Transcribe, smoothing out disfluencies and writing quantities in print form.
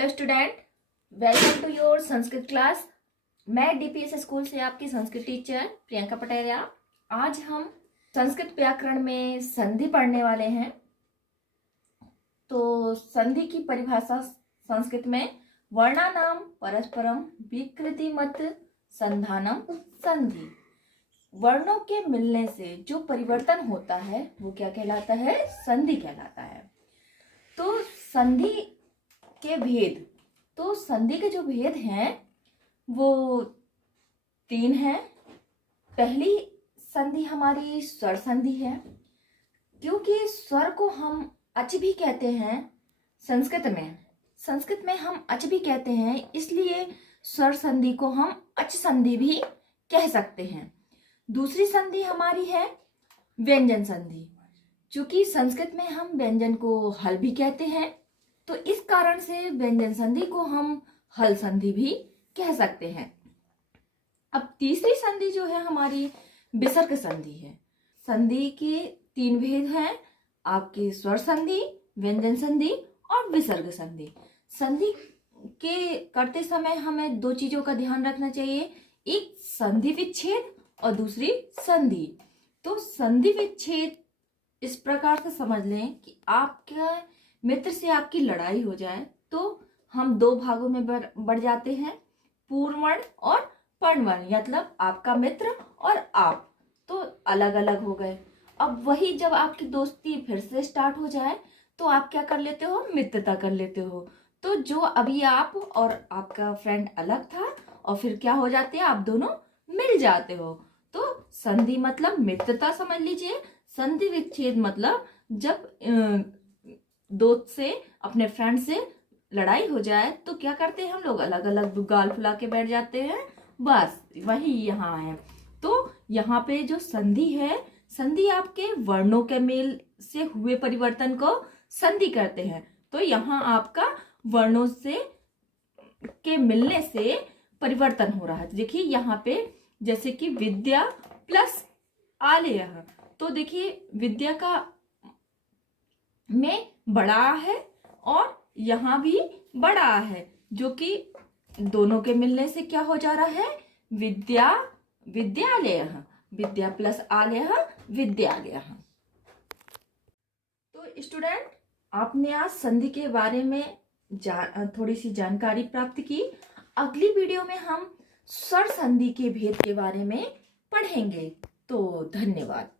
Hello student, welcome to your Sanskrit class. मैं DPS school से आपकी संस्कृत टीचर प्रियंका पटेरिया। आज हम संस्कृत व्याकरण में संधि पढ़ने वाले हैं। तो संधि की परिभाषा संस्कृत में वर्णानाम परस्परम विकृति मत संधानम संधि। वर्णों के मिलने से जो परिवर्तन होता है वो क्या कहलाता है? संधि कहलाता है। तो संधि के भेद, तो संधि के जो भेद हैं वो 3 हैं। पहली संधि हमारी स्वर संधि है, क्योंकि स्वर को हम अच भी कहते हैं। संस्कृत में हम अच भी कहते हैं, इसलिए स्वर संधि को हम अच संधि भी कह सकते हैं। दूसरी संधि हमारी है व्यंजन संधि। चूंकि संस्कृत में हम व्यंजन को हल भी कहते हैं, तो इस कारण से व्यंजन संधि को हम हल संधि भी कह सकते हैं। अब तीसरी संधि जो है हमारी विसर्ग संधि है। संधि के 3 भेद हैं, आपके स्वर संधि, व्यंजन संधि और विसर्ग संधि। संधि के करते समय हमें 2 चीजों का ध्यान रखना चाहिए, एक संधि विच्छेद और दूसरी संधि। तो संधि विच्छेद इस प्रकार से समझ लें कि आपके मित्र से आपकी लड़ाई हो जाए तो हम 2 भागों में बढ़ जाते हैं, पूर्ण वर्ण और पर्ण वर्ण। मतलब आपका मित्र और आप तो अलग अलग हो गए। अब वही जब आपकी दोस्ती फिर से स्टार्ट हो जाए तो आप क्या कर लेते हो? मित्रता कर लेते हो। तो जो अभी आप और आपका फ्रेंड अलग था और फिर क्या हो जाते हैं? आप दोनों मिल जाते हो। तो संधि मतलब मित्रता समझ लीजिए। संधि विच्छेद मतलब जब दोस्त से, अपने फ्रेंड से लड़ाई हो जाए तो क्या करते हैं हम लोग? अलग अलग गाल फुला के बैठ जाते हैं। बस वही यहाँ है। तो यहाँ पे जो संधि है, संधि आपके वर्णों के मेल से हुए परिवर्तन को संधि करते हैं। तो यहाँ आपका वर्णों से के मिलने से परिवर्तन हो रहा है। देखिए यहाँ पे जैसे कि विद्या प्लस आलय, तो देखिए विद्या का में बड़ा है और यहाँ भी बड़ा है, जो कि दोनों के मिलने से क्या हो जा रहा है? विद्या विद्यालय, विद्या प्लस आलय विद्यालय। तो स्टूडेंट, आपने आज संधि के बारे में थोड़ी सी जानकारी प्राप्त की। अगली वीडियो में हम स्वर संधि के भेद के बारे में पढ़ेंगे। तो धन्यवाद।